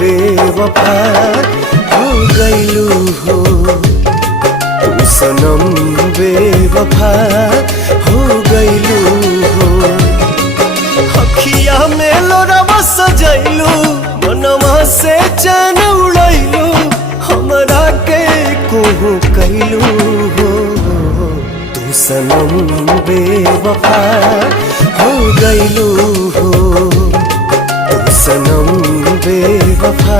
बेवफा हो गईलू हो, तू सनम बेवफा हो गईलू हो। अखिया में लोरवा सजैलू, मनवा से चैन उड़ैलू, हमरा के कोहू कैलू हो, तू सनम बेवफा हो गईलू हो, तू सनम बेवफा